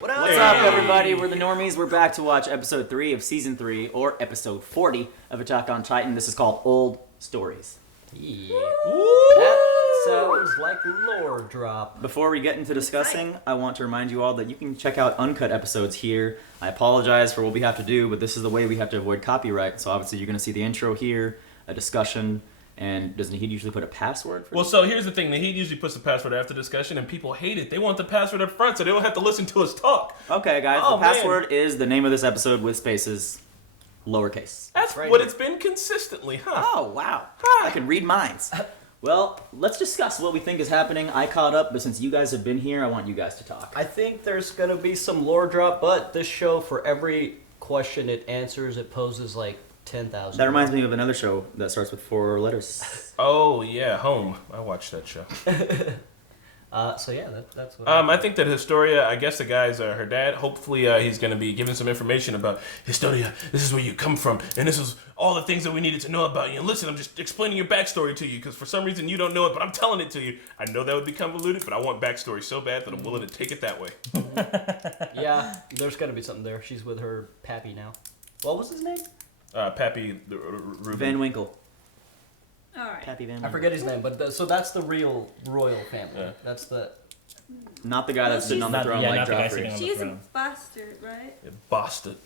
What's up, everybody? We're the Normies. We're back to watch episode 3 of season 3, or episode 40 of Attack on Titan. This is called Old Stories. Yeah. That sounds like lore drop. Before we get into discussing, I want to remind you all that you can check out uncut episodes here. I apologize for what we have to do, but this is the way we have to avoid copyright. So obviously you're going to see the intro here, a discussion, and doesn't he usually put a password for so here's the thing. He usually puts the password after discussion, and people hate it. They want the password up front so they don't have to listen to us talk. Okay, guys, the password is the name of this episode with spaces, lowercase. That's right what it's been consistently, huh? Oh, wow. I can read minds. Well, let's discuss what we think is happening. I caught up, but since you guys have been here, I want you guys to talk. I think there's going to be some lore drop, but this show, for every question it answers, it poses like 10,000. That reminds me of another show that starts with 4 letters. Oh, yeah, Home. I watched that show. So yeah, that's what I think that Historia, I guess the guy's her dad. Hopefully he's going to be giving some information about Historia. This is where you come from, and this is all the things that we needed to know about you. And listen, I'm just explaining your backstory to you, because for some reason you don't know it, but I'm telling it to you. I know that would be convoluted, but I want backstory so bad that I'm willing to take it that way. Yeah, there's got to be something there. She's with her pappy now. What was his name? Pappy Ruben. Van Winkle. All right. Pappy Van I Winkle. forget his name, but so that's the real royal family. Yeah. That's the... Not the guy that's sitting on the throne like not the guy sitting Joffrey. on She's a throne. bastard, right? Bastard.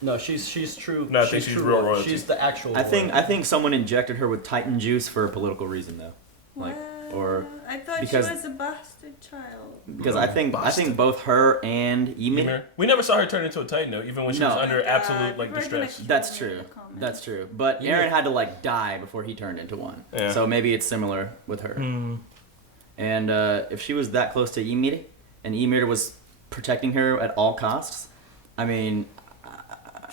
No, she's true. No, I think she's true real royal. royalty. She's the actual I think royal. someone injected her with Titan juice for a political reason, though. Like, What? or I thought because- she was a bastard child. because I think both her and Ymir. Ymir. We never saw her turn into a Titan, though, even when she No. was under Oh my God, absolute like we're gonna distress. kill That's her in true. the comments. That's true. But Ymir- Eren had to like die before he turned into one. Yeah. So maybe it's similar with her. Hmm. And if she was that close to Ymir, and Ymir was protecting her at all costs, I mean,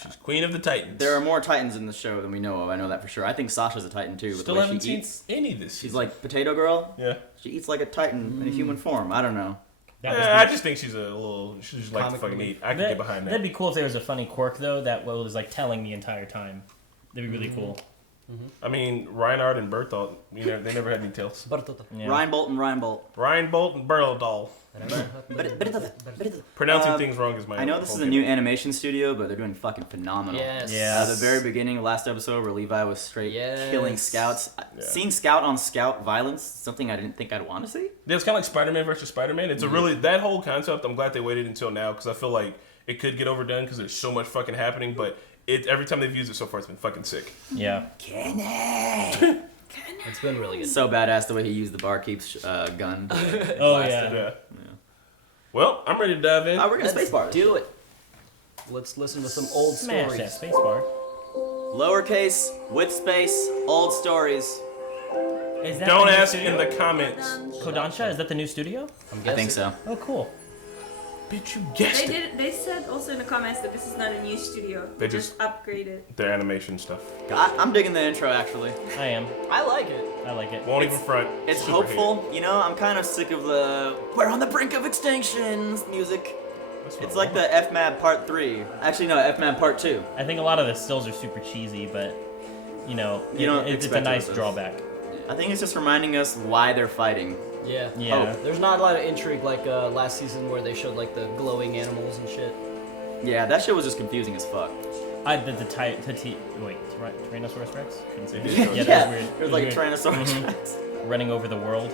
She's Queen of the Titans. there are more Titans in the show than we know of. I know that for sure. I think Sasha's a Titan too. With Still the way haven't she seen eats. any of this. She's season. like Potato Girl. Yeah. She eats like a Titan in a human form. I don't know. I just think she's a little. She just likes to Comic fucking relief. eat. I can get behind that. That'd be cool if there was a funny quirk though that was like telling the entire time. That'd be really cool. I mean, Reinhard and Berthold, you know, they never had any tails. Yeah. Reinbolt and Reinbolt. Reinbolt and Berthold. Pronouncing things wrong is my. I know this is a whole new thing. animation studio, but they're doing fucking phenomenal. Yes. Yeah. The very beginning of last episode where Levi was straight Yes. killing scouts. Yeah. Seeing scout on scout violence, something I didn't think I'd want to see. Yeah, it's kind of like Spider-Man versus Spider-Man. It's a really that whole concept. I'm glad they waited until now because I feel like it could get overdone because there's so much fucking happening. But every time they've used it so far, it's been fucking sick. Yeah. It's been really good. So badass the way he used the barkeep's gun. Oh Blasted. yeah. Yeah. Well, I'm ready to dive in. Oh, we're gonna Let's spacebar. do it. Let's listen to some old Smash stories. that spacebar. Lowercase with space, old stories. Is that Don't the new ask studio? in the comments. Kodansha, is that the new studio? I'm I guessing. think so. Oh, cool. Bitch, you guessed They it. did. They said also in the comments that this is not a new studio. They just upgraded. Their animation stuff. I'm digging the intro actually. I am. I like it. I like it. Won't even front. It's Super hopeful. You know, I'm kind of sick of the "we're on the brink of extinction" music. hate. That's what It's I like want. the FMAP Part 3. Actually, no, FMAP Part 2. I think a lot of the stills are super cheesy, but you know, You don't it's a expect it nice with this. drawback. I think it's just reminding us why they're fighting. Yeah. Yeah. There's not a lot of intrigue like last season where they showed like the glowing animals and shit. Yeah, that shit was just confusing as fuck. Tyrannosaurus Rex? Couldn't say It it. did show Yeah, us. that was weird. It was like a weird. Tyrannosaurus Rex. Running over the world.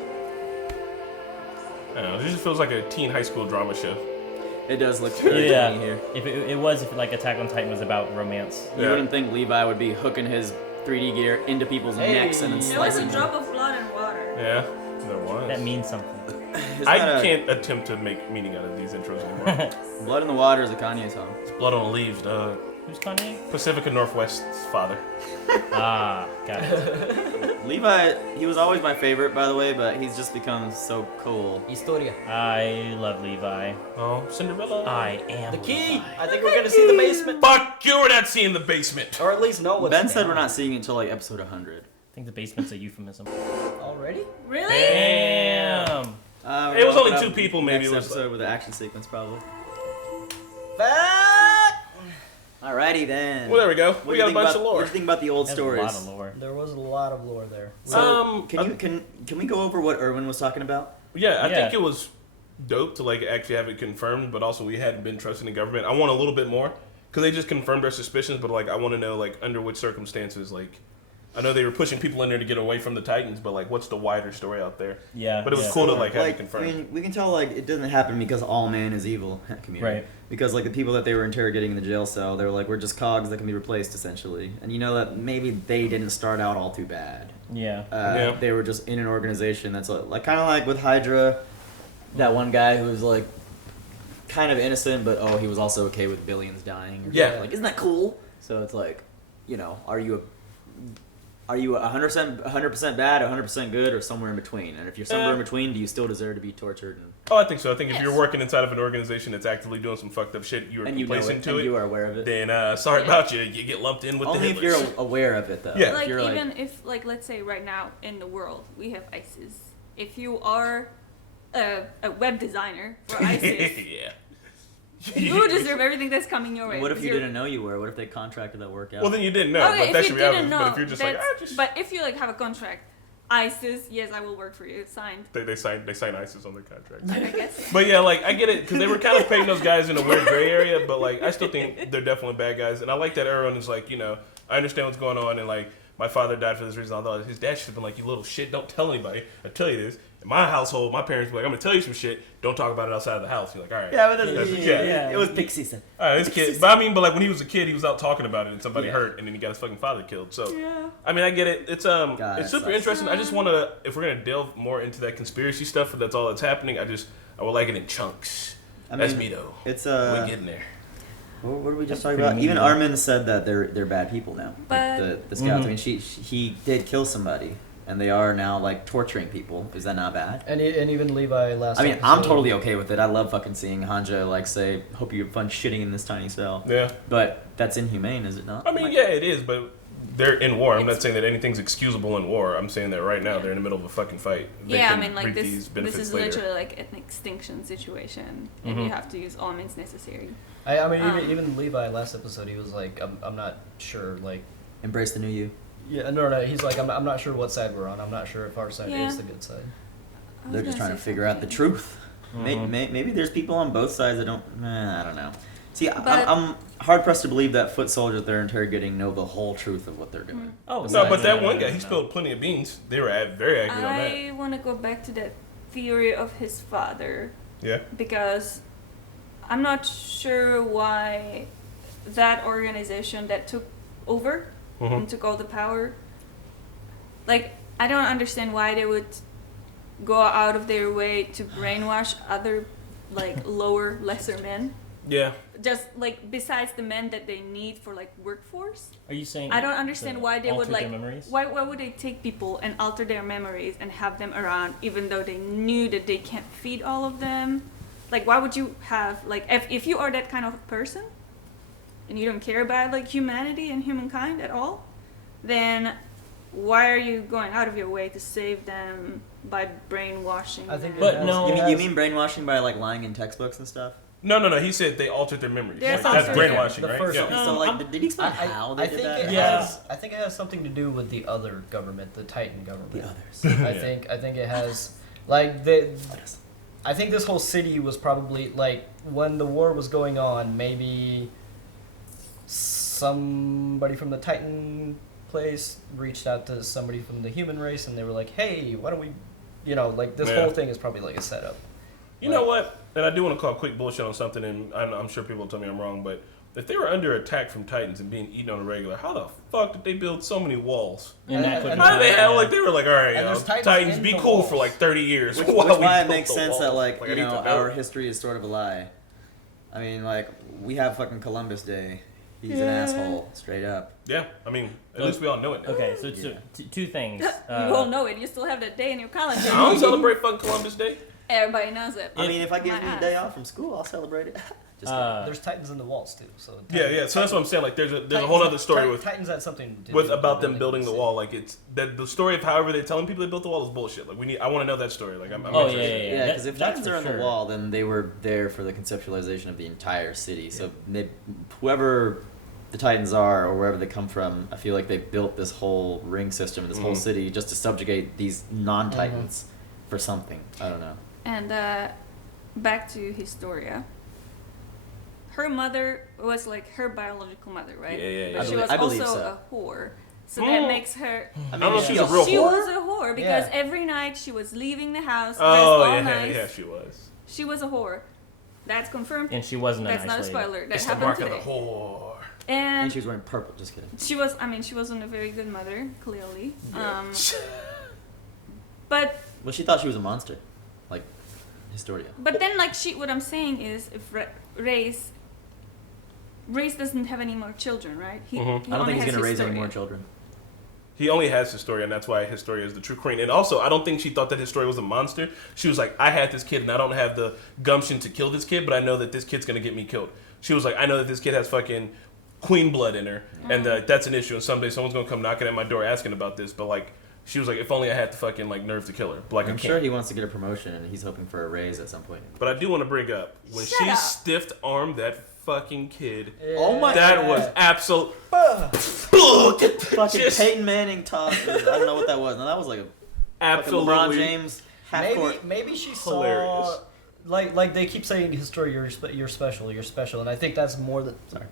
I don't know. It just feels like a teen high school drama show. It does look very Yeah. tiny here. If like Attack on Titan was about romance. You Yeah. wouldn't think Levi would be hooking his 3D gear into people's Hey. necks and then There was a slicing them. drop of blood and water. Yeah, there was. That means something. Isn't I that a- can't attempt to make meaning out of these intros anymore. Blood in the Water is a Kanye song. It's Blood on the Leaves, dog. Who's Kanye? Pacifica Northwest's father. Ah, got it. Levi, he was always my favorite, by the way, but he's just become so cool. Historia. I love Levi. Oh, Cinderella. I am The key. Levi. I think we're gonna see the basement, Fuck you, we're not seeing the basement. or at least know what's Ben said down. we're not seeing it until like episode 100. I think the basement's a euphemism. already. Really? Damn. We're It was gonna only open two up people, maybe Next it was episode with the action sequence, probably. Back. Alrighty then. Well, there we go. What We do you got a think bunch about, of lore. What do you think about the old That's stories? a lot of lore. There was a lot of lore there. So, Um, can we go over what Erwin was talking about? Yeah, I Yeah. think it was dope to like actually have it confirmed, but also we hadn't been trusting the government. I want a little bit more because they just confirmed our suspicions, but like I want to know like under which circumstances. Like I know they were pushing people in there to get away from the Titans, but like what's the wider story out there? Yeah. But it was yeah. cool to like have it Like, I confirmed. mean, we can tell like it doesn't happen because all man is evil. Community. Right. Because like the people that they were interrogating in the jail cell, they were like, we're just cogs that can be replaced essentially. And you know that maybe they didn't start out all too bad. Yeah. Yeah. They were just in an organization that's like kind of like with Hydra, that one guy who was like kind of innocent, but he was also okay with billions dying. Or Yeah. something. Like, isn't that cool? So it's like, are you 100% bad, 100% good, or somewhere in between? And if you're somewhere in between, do you still deserve to be tortured? Oh, I think so. I think if Yes. you're working inside of an organization that's actively doing some fucked up shit, you're And you know complacent it, to and it. you are aware of it. Then sorry about you. You get lumped in with Only the if you're Hitlers. aware of it, though. Yeah. If Like you're even if like let's say right now in the world we have ISIS. If you are a web designer for ISIS, yeah. you deserve everything that's coming your way. what if because you you're- didn't know you were? What if they contracted that work out? Well, then you didn't know. Okay, but if that's you the reality. didn't know, But if you're just like, that's- but if you like have a contract, ISIS, yes, I will work for you. Signed. they sign ISIS on their contract. I guess. But yeah, like I get it because they were kind of painting those guys in a weird gray area, but like I still think they're definitely bad guys, and I like that everyone is like, I understand what's going on, and like my father died for this reason. Although his dad should have been like, you little shit, don't tell anybody. I tell you this. In my household, my parents were like, I'm gonna tell you some shit. Don't talk about it outside of the house. You're like, all right. yeah, but Yeah. it was peak season. All right, this kid. But I mean, but like when he was a kid, he was out talking about it, and somebody Yeah. hurt, and then he got his fucking father killed. So Yeah. I mean, I get it. It's God, it's that super sucks. interesting. I just want to, if we're gonna delve more into that conspiracy stuff, if that's all that's happening, I would like it in chunks. That's me though. It's We're getting there. What did we just That's talk about? pretty Even mean. Armin said that they're bad people now. But- Like the scouts. Mhm. I mean, he did kill somebody, and they are now like torturing people. Is that not bad? And even Levi last. I mean, I'm episode- totally okay with it. I love fucking seeing Hanja like say, "Hope you have fun shitting in this tiny cell." Yeah. But that's inhumane, is it not? I mean, Like, yeah, it is, but they're in war. I'm not saying that anything's excusable in war. I'm saying that right now they're in the middle of a fucking fight. They Yeah, I can mean, like reap this. these This benefits is later. literally like an extinction situation, and Mhm. you have to use all means necessary. I mean, Um, even Levi last episode, he was like, I'm not sure, like. Embrace the new you. Yeah, no. He's like, I'm not sure what side we're on. I'm not sure if our side Yeah. is the good side. I was They're just gonna trying to say figure out the something. truth. Mhm. Maybe there's people on both sides that don't. I don't know. See, But- I'm hard pressed to believe that foot soldiers they're interrogating know the whole truth of what they're doing. Oh No, but that no, one no, guy, no, he no. spilled plenty of beans. They were very accurate on that. I want to go back to that theory of his father Yeah. because I'm not sure why that organization that took over Mhm. and took all the power. Like, I don't understand why they would go out of their way to brainwash other, like, lower, lesser men. Yeah. Just, like, besides the men that they need for, like, workforce. Are you saying? I don't understand to why they would, alter their like, memories? why would they take people and alter their memories and have them around even though they knew that they can't feed all of them? Like, why would you have, like, if you are that kind of person and you don't care about, like, humanity and humankind at all, then why are you going out of your way to save them by brainwashing I think them? But it has- no- it You has- mean brainwashing by like lying in textbooks and stuff? No. He said they altered their memories. They're Like, that's altered- brainwashing, the right? first- Yeah. No, So like, I'm- did he explain how they I did think that? it Yeah. has. I think it has something to do with the other government, the Titan government. The others. I think it has, like I think this whole city was probably like when the war was going on. Maybe somebody from the Titan place reached out to somebody from the human race, and they were like, "Hey, why don't we?" Like this Yeah. whole thing is probably like a setup. You know what? And I do want to call quick bullshit on something, and I'm sure people will tell me I'm wrong, but if they were under attack from Titans and being eaten on a regular, how the fuck did they build so many walls? In that And- quick and- How did they time, have, yeah. like, they were like, all right, And there's Titans, Titans in be the cool walls. for like 30 years. Which while we why it built makes the sense that walls. like I you need know to our history is sort of a lie. I mean, like we have fucking Columbus Day. He's an asshole, straight up. Yeah, I mean, at least we all know it now. Okay, so Yeah. two things. You all know it. You still have that day in your calendar. I don't celebrate fucking Columbus Day. Everybody knows it. I mean, if I get My me a ass. day off from school, I'll celebrate it. Just There's Titans in the walls too. So Yeah. So that's what I'm saying. Like, there's a whole other story with Titans had something to do with about them building building the city. wall. Like, it's that the story of however they're telling people they built the wall is bullshit. Like, I want to know that story. Like, I'm Oh, interested. yeah. yeah, because if that's Titans for are on sure. the wall, then they were there for the conceptualization of the entire city. So whoever the Titans are or wherever they come from, I feel like they built this whole ring system, this whole Mhm. city, just to subjugate these non-Titans for something. I don't know. And back to Historia. Her mother was like her biological mother, right? Yeah. But she was I believe also so. a whore. So that makes her. I don't know if she's a yeah. real She whore. was a whore because Yeah. every night she was leaving the house dressed Oh, all yeah, nice. yeah, she was. She was a whore. That's confirmed. And she wasn't a That's nice not a lady. spoiler. That It's the happened mark today. of the whore. And And she was wearing purple. Just kidding. she wasn't a very good mother, clearly. But Well, she thought she was a monster, like Historia. then like what I'm saying is if Reyes doesn't have any more children, right? He Mhm. I don't only think he's has gonna raise any Historia. more children. He only has Historia, and that's why Historia is the true queen. And also, I don't think she thought that Historia was a monster. She was like, I had this kid, and I don't have the gumption to kill this kid, but I know that this kid's gonna get me killed. She was like, I know that this kid has fucking queen blood in her, and that's an issue. And someday someone's gonna come knocking at my door asking about this. But like, she was like, if only I had the fucking like nerve to kill her. But like, I I'm can't. sure he wants to get a promotion, and he's hoping for a raise at some point. But I do want to bring up when Shut she up. stiffed armed that fucking kid. Oh my That was absolute. Fucking Just- Peyton Manning tossed. I don't know what that was. No, that was like a fucking LeBron Absolutely. James half court. Maybe she Hilarious. saw. Like they keep saying, Historia, you're special, and I think that's more than. Sorry.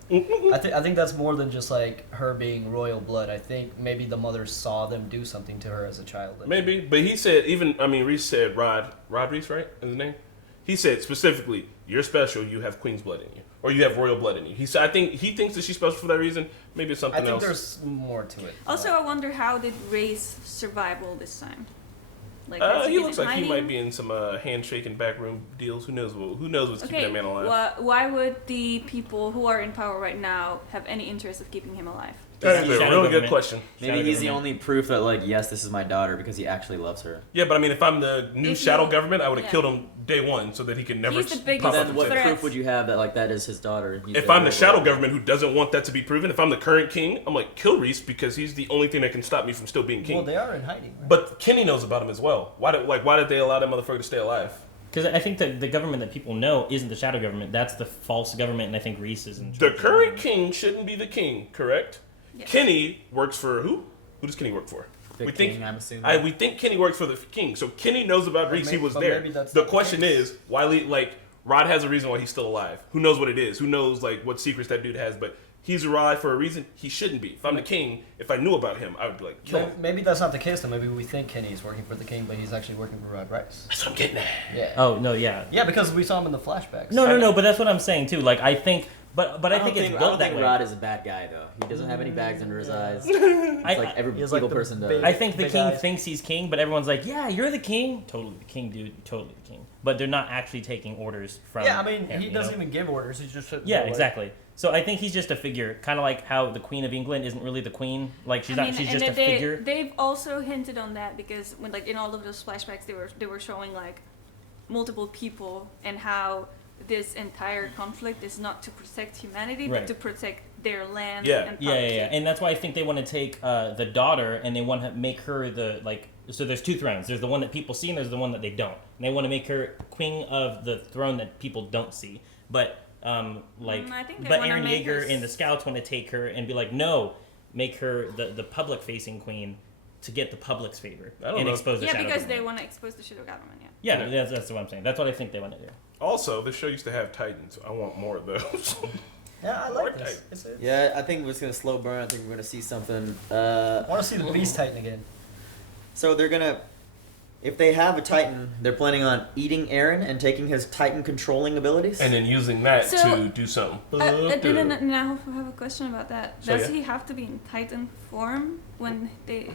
I think that's more than just like her being royal blood. I think maybe the mother saw them do something to her as a child. Maybe, but he said Reese said Rod Reese, right? Is his name? He said specifically, "You're special. You have queen's blood in you, or you have royal blood in you." He said, "I think he thinks that she's special for that reason. Maybe it's I something think else." there's more to it. Also, I wonder how did Reyes survive all this time? Like, has He been looks in like he hiding? might be in some handshaking backroom deals. Who knows? Who knows what's keeping Okay, that man alive? why would the people who are in power right now have any interest of keeping him alive? That's a Shadow really good government. question. Maybe Shadow he's the government. only proof that, like, yes, this is my daughter because he actually loves her. Yeah, but I mean, if I'm the new If shadow you- government, I would have yeah. killed him day one so that he could never He's the biggest pop But up then and what say threat. that. proof would you have that, like, that is his daughter? He's If the I'm the real shadow daughter. government who doesn't want that to be proven, if I'm the current king, I'm like, kill Reese because he's the only thing that can stop me from still being king. Well, they are in hiding. Right? But Kenny knows about him as well. Why did they allow that motherfucker to stay alive? Because I think that the government that people know isn't the shadow government. That's the false government, and I think Reese is in The charge of current that. king shouldn't be the king, correct? Yes. Kenny works for who? Who does Kenny work for? The we king, think I'm assuming. we think Kenny works for the king. So Kenny knows about Reese. He was but there. maybe that's The not the question case. is, Rod has a reason why he's still alive. Who knows what it is? Who knows like what secrets that dude has? But he's alive for a reason. He shouldn't be. If I'm the king, if I knew about him, I would be like, kill him. Maybe that's not the case. Though maybe we think Kenny's working for the king, but he's actually working for Rod Rice. That's what I'm getting at. Yeah. Oh no, yeah. Yeah, because we saw him in the flashbacks. No. But that's what I'm saying too. Like I think, but I think it's I don't built that think way. Rod is a bad guy, though. He doesn't have any bags under his eyes. I- It's like every He has, like, evil the person does. big- I think the Big king eyes. thinks he's king, but everyone's like, "Yeah, you're the king." Totally the king, dude. Totally the king. But they're not actually taking orders from. Yeah, I mean, him, he you doesn't know? even give orders. He's just Yeah, exactly. So I think he's just a figure, kind of like how the Queen of England isn't really the queen. Like she's not. She's and just a they, figure. They've also hinted on that because when like in all of those flashbacks they were showing like multiple people and how this entire conflict is not to protect humanity Right. but to protect their land Yeah. and Yeah, property. and that's why I think they want to take the daughter and they want to make her the like. So there's two thrones. There's the one that people see and there's the one that they don't. And they want to make her queen of the throne that people don't see. But I think they but wanna Aaron make her Yeager and the scouts want to take her and be like, no, make her the public facing queen to get the public's favor I don't and know. expose the Yeah, shadow because government. they want to expose the shadow government. Yeah. Yeah, that's what I'm saying. That's what I think they want to do. Also, this show used to have Titans. I want more of those. Yeah, I More like this. Titan. It's Yeah, I think it's gonna slow burn. I think we're gonna see something. I want to see the Beast Titan again. So they're gonna, if they have a Titan, they're planning on eating Aaron and taking his Titan controlling abilities. and then using that So, to do something. I didn't now have a question about that. So, Does yeah. he have to be in Titan form when he's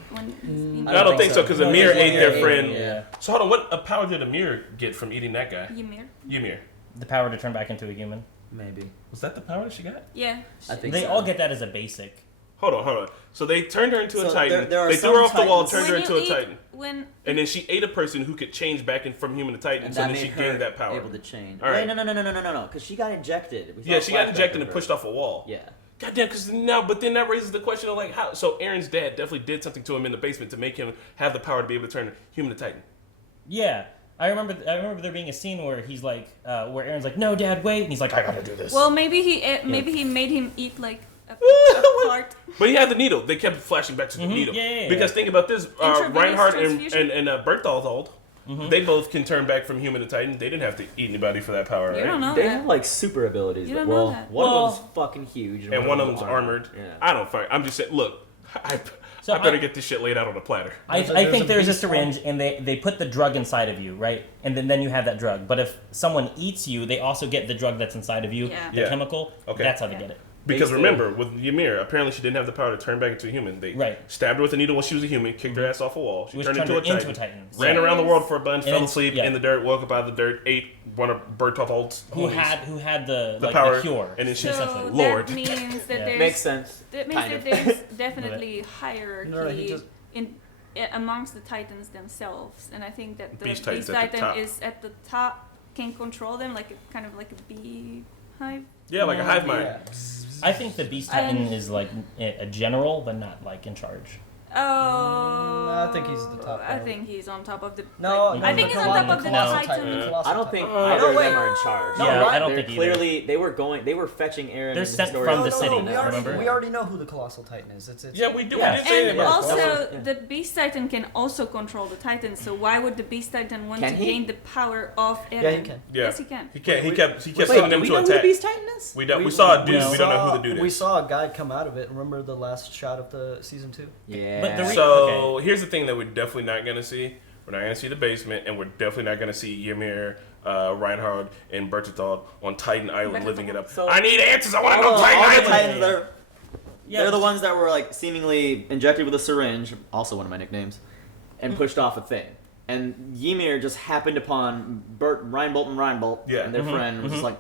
in I don't think so because No, Amir he's ate their Ymir, friend. yeah. So hold on, what power did Amir get from eating that guy? Ymir? Ymir. The power to turn back into a human. Maybe. Was that the power that she got? Yeah. I think They so. all get that as a basic. Hold on. So they turned her into a So Titan. there are They threw some her off the wall, Titans- turned her When into you a eat- Titan. When And then she ate a person who could change back from human to Titan, And so that then made she her gained that power. able to change. All right. Wait, no, because she got injected. We saw Yeah, a she got flashback injected of and her. pushed off a wall. Yeah. Goddamn, but then that raises the question of like how. So Aaron's dad definitely did something to him in the basement to make him have the power to be able to turn human to Titan. Yeah. I remember there being a scene where he's like, where Aaron's like, "No, Dad, wait," and he's like, "I gotta do this." well, maybe he made him eat like a part. But he had the needle. They kept flashing back to the needle. Yeah. Because think about this: Intravenous Reinhardt transfusion? and Berthold They both can turn back from human to Titan. They didn't have to eat anybody for that power, right? You don't know They that. have like super abilities. You but, don't know well, that. one Well- of them's fucking huge, And one of them's armored. Yeah. I don't fight. I'm just saying. Look, I So better I- get this shit laid out on a platter. I There's think a there's a beast syringe, and they put the drug inside of you, right? And then you have that drug. But if someone eats you, they also get the drug that's inside of you, Yeah. the Yeah. chemical. Okay. That's how they Yeah. get it. Because They remember, with Ymir, apparently she didn't have the power to turn back into a human. They Right. stabbed her with a needle when she was a human, kicked her ass off a wall. She Which turned turned into her a into a Titan. Titan. Ran So- around the world for a bun, fell And- asleep yeah. in the dirt, woke up out of the dirt, ate one of Bertolt's Who homies. had the like, power, the cure? and then she- So essentially. Lord. that means that Yeah. there's Makes sense. that means kind that of. there's definitely hierarchy No, he just- in amongst the Titans themselves, and I think that the Beast Beast Titan's at the Titan top. is at the top, can control them like kind of like a beehive. Yeah, like a hive mind. Yeah. I think the Beast Titan is like a general, but not like in charge. Oh, I think he's the top I dog. think he's on top of the. No, like, no, I think the he's on top of the Colossal Titan. Titan. I don't think Oh, either of wait. them are in charge. No, yeah, right? I don't They're think either. clearly they were fetching Aaron. They're in the sent story from of the city, we already, remember? we already know who the Colossal Titan is. It's Yeah, we do. Yeah. We didn't say And anything about also, Yeah. the Beast Titan can also control the Titans. So why would the Beast Titan want Can to he? gain the power of Eren? Yeah, he can. Yeah. Yes, he can. He kept Wait, he kept Wait, sending do them we to know who the attack. Beast Titan is? We saw a dude. No. We don't know who the dude We is. saw a guy come out of it. Remember the last shot of the season 2? Yeah. But the re- So here's the thing that we're definitely not gonna see. We're not gonna see the basement, and we're definitely not gonna see Ymir, Reinhard, and Bertolt on Titan Island living it up. So- I need answers. I want to all go the, Titan all the Island. Titans are Yeah, they're the ones that were like seemingly injected with a syringe, also one of my nicknames, Mm. and pushed off a thing. And Ymir just happened upon Reinbolt and Reinbolt, Yeah. and their Mhm, friend was mhm. just like,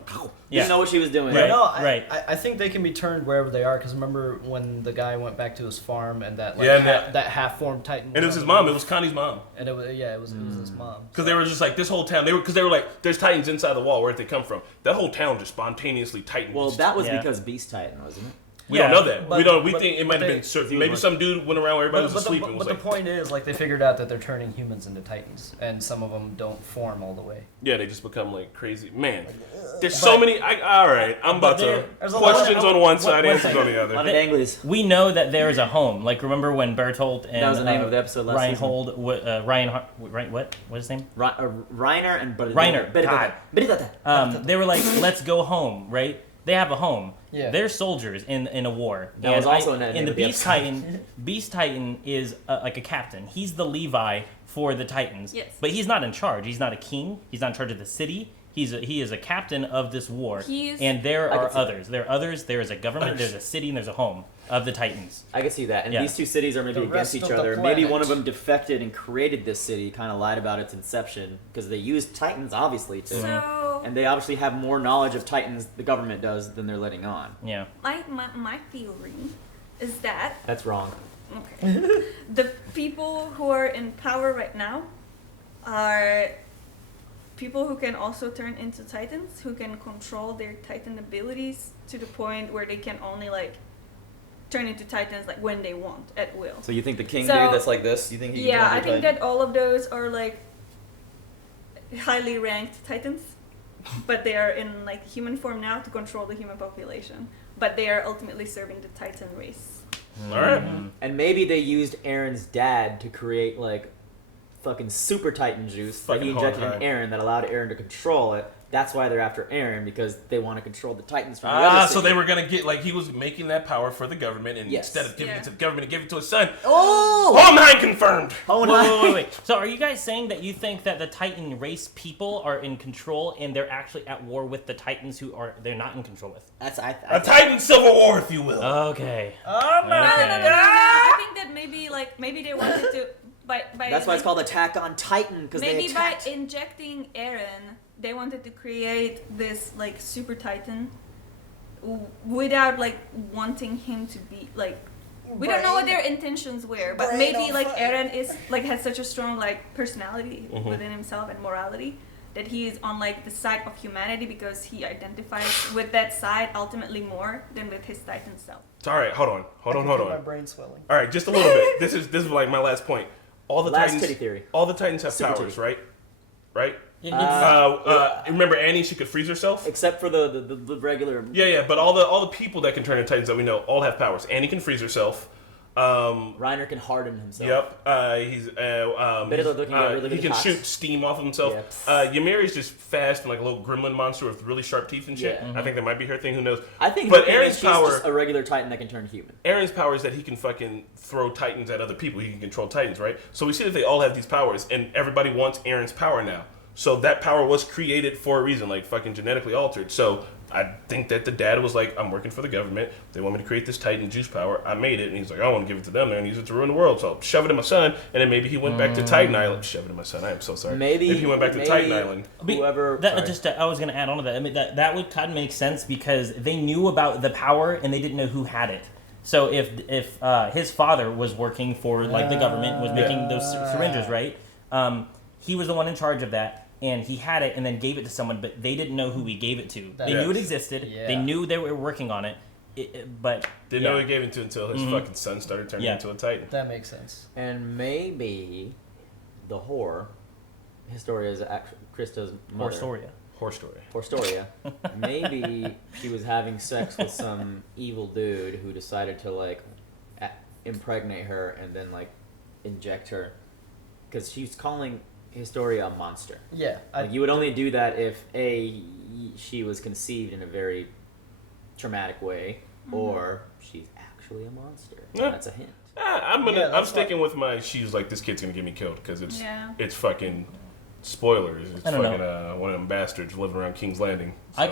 Yeah. didn't know what she was doing. Right. No, right. I think they can be turned wherever they are. Because remember when the guy went back to his farm and that like Yeah, and that half-formed Titan. And it was his mom. It was Connie's mom. And it was it was his mom. Because they were just like this whole town. They were like, there's Titans inside the wall. Where'd they come from? That whole town just spontaneously Titaned. Well, that was Yeah. because Beast Titan, wasn't it? we Yeah. don't know that. But- we don't. We but- think it might have but been certain. they- Maybe some dude went around where everybody was asleep and was But like, the point is, like, they figured out that they're turning humans into Titans, and some of them don't form all the way. yeah, they just become like crazy. Man, there's so many. All right, I'm about to there's a lot of- questions on one side, one answers second. on the A lot other. of danglies. We know that there is a home. Like remember when Bertolt and That was the name of the episode last season. Reinhold, what? What's his name? Reiner and Reiner. God. They were like, let's go home, right? They have a home. Yeah. They're soldiers in a war. That And was also in the and name the of the Beast episode. Titan. Beast Titan is like a captain. He's the Levi for the Titans. Yes. But he's not in charge. He's not a king. He's not in charge of the city. He is a captain of this war. He's- And there I are can see others. There are others. There is a government. There's a city. And there's a home of the Titans. I can see that. And Yeah. these two cities are maybe The against rest each of the other. Maybe planet. one of them defected and created this city, kind of lied about its inception, because they used Titans, obviously, to. So And they obviously have more knowledge of Titans, the government does, than they're letting on. Yeah. my theory is that That's wrong. okay, the people who are in power right now are people who can also turn into Titans, who can control their Titan abilities to the point where they can only like turn into Titans like when they want at will. So you think the king So- dude that's like this? You think he? Yeah, I think that all of those are like highly ranked Titans, but they are in like human form now to control the human population. But they are ultimately serving the Titan race. All right. And maybe they used Aaron's dad to create like fucking super Titan juice that he Fucking injected hard in Aaron that allowed Aaron to control it. That's why they're after Aaron, because they want to control the Titans from the other So city. they were gonna get like he was making that power for the government, and Yes. instead of giving Yeah. it to the government, he gave it to his son. Oh! Hohenheim confirmed. Oh, Wait. So are you guys saying that you think that the Titan race people are in control and they're actually at war with the Titans who they're not in control with? That's A Titan civil war, if you will. Okay. No, I think that maybe they wanted to by That's why it's called Attack on Titan, because they maybe by attacked. injecting Eren, they wanted to create this like super Titan without like wanting him to be like. We don't know what their intentions were, but maybe like Eren is like has such a strong like personality within himself and morality that he is on like the side of humanity because he identifies with that side ultimately more than with his Titan self. It's all right. Hold on. My brain swelling. All right, just a little bit. This is like my last point. All the Last Titans. titty theory. All the Titans have Super powers, titty. right? Right. It's- Remember Annie? She could freeze herself. Except for the regular. Yeah, but all the people that can turn into Titans that we know all have powers. Annie can freeze herself. Reiner can harden himself. Yep. He's he can hot. shoot steam off of himself. Yeah. Ymiri's just fast and like a little gremlin monster with really sharp teeth and shit. Yeah. I think that might be her thing. Who knows? I think But Aaron's Aaron's power. just a regular Titan that can turn human. Aaron's power is that he can fucking throw Titans at other people. He can control Titans, right? So we see that they all have these powers, and everybody wants Aaron's power now. So that power was created for a reason, like fucking genetically altered. So I think that the dad was like, I'm working for the government. They want me to create this Titan juice power. I made it. And he's like, I want to give it to them there and use it to ruin the world. So I'll shove it in my son. And then maybe he went back to Titan Island. Shove it in my son. I am so sorry. Maybe he went back to Titan Island. Whoever. I was going to add on to that. I mean, that would kind of make sense because they knew about the power and they didn't know who had it. So if his father was working for like the government, was making those syringes, right? He was the one in charge of that. And he had it and then gave it to someone, but they didn't know who he gave it to. They knew it existed. Yeah. They knew they were working on it, but didn't know he gave it to until his fucking son started turning into a Titan. That makes sense. And maybe the whore, Historia is actually Krista's mother. Horstoria. Maybe she was having sex with some evil dude who decided to like impregnate her and then like inject her, because she's calling Historia a monster. Yeah. Like you would only do that if she was conceived in a very traumatic way, or she's actually a monster. Yeah. That's a hint. I'm sticking with my. She's like, this kid's gonna get me killed because it's fucking spoilers. It's fucking one of them bastards living around King's Landing. So.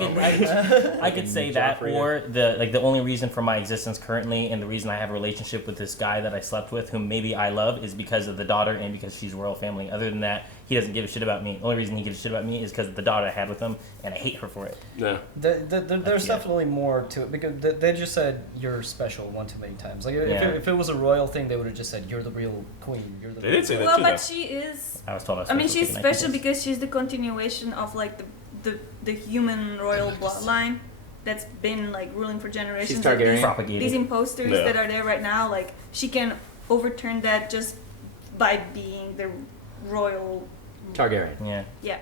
I could say that, or the only reason for my existence currently, and the reason I have a relationship with this guy that I slept with, whom maybe I love, is because of the daughter and because she's royal family. Other than that, he doesn't give a shit about me. The only reason he gives a shit about me is because of the daughter I had with him, and I hate her for it. Yeah. There's definitely more to it because they just said you're special one too many times. Like if it was a royal thing, they would have just said you're the real queen. You're the. They did say that well, too. But she is. I was told I was. I mean, she's special because she's the continuation of like the human royal bloodline that's been like ruling for generations. She's Targaryen. Like these imposters that are there right now, like she can overturn that just by being the royal Targaryen. Yeah.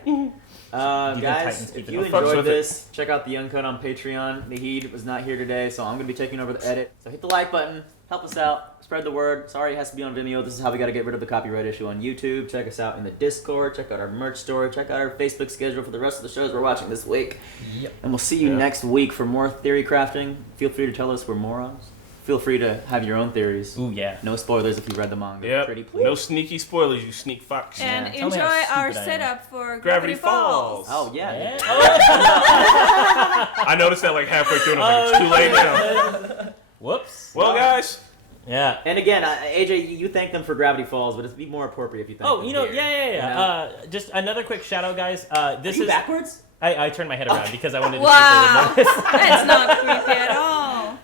Guys, if you enjoyed this, check out the Uncut on Patreon. Nahid was not here today, so I'm going to be taking over the edit. So hit the like button, help us out, spread the word. Sorry it has to be on Vimeo. This is how we got to get rid of the copyright issue on YouTube. Check us out in the Discord. Check out our merch store. Check out our Facebook schedule for the rest of the shows we're watching this week. Yep. And we'll see you next week for more theory crafting. Feel free to tell us we're morons. Feel free to have your own theories. Ooh, yeah. No spoilers if you read the manga. Yep. Pretty please. No sneaky spoilers, you sneak fox. And Tell me enjoy how our stupid I am. setup for Gravity Falls. Oh, yeah. I noticed that like halfway through and I was like, it's too late now. Whoops. Well, guys. Yeah. And again, AJ, you thank them for Gravity Falls, but it'd be more appropriate if you thank them here. Yeah. Just another quick shout out, guys. This Are you is backwards? I turned my head around because I wanted to Wow, see if they would notice. that's not creepy at all.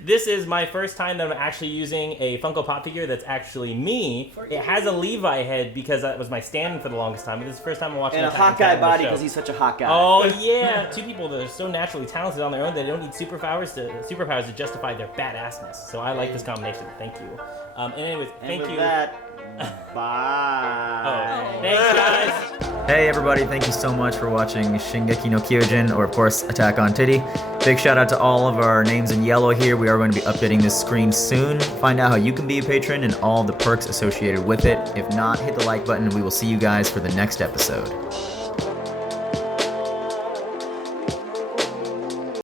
This is my first time that I'm actually using a Funko Pop figure that's actually me. It has a Levi head because that was my stand for the longest time. But this is the first time I'm watching And a Attack on Hawkeye Titan on the body show. because he's such a hot guy. Oh yeah, two people that are so naturally talented on their own that they don't need superpowers to justify their badassness. So I like this combination. Thank you. And anyways, And thank with you. that, bye. Oh, thanks guys. Hey everybody, thank you so much for watching Shingeki no Kyojin, or of course Attack on Titty. Big shout out to all of our names in yellow here. We are going to be updating this screen soon. Find out how you can be a patron and all the perks associated with it. If not, hit the like button and we will see you guys for the next episode.